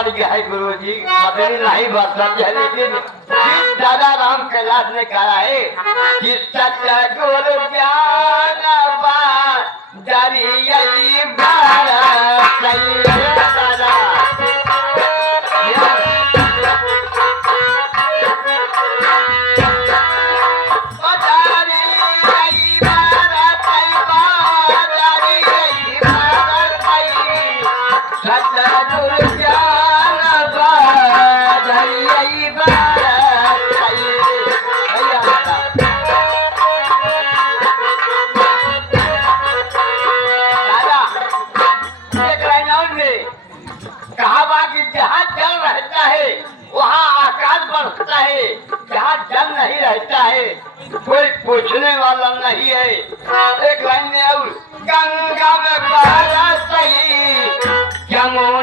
पड़ गया है गुरु जी, पता नहीं बता है, लेकिन दादा राम कैलाश ने कहा है कि सच्चा गुरु ज्ञान जरिए दादा जहाँ जल नहीं रहता है कोई पूछने वाला नहीं है। एक लाइन में और गंगा में बहरा सही जमुना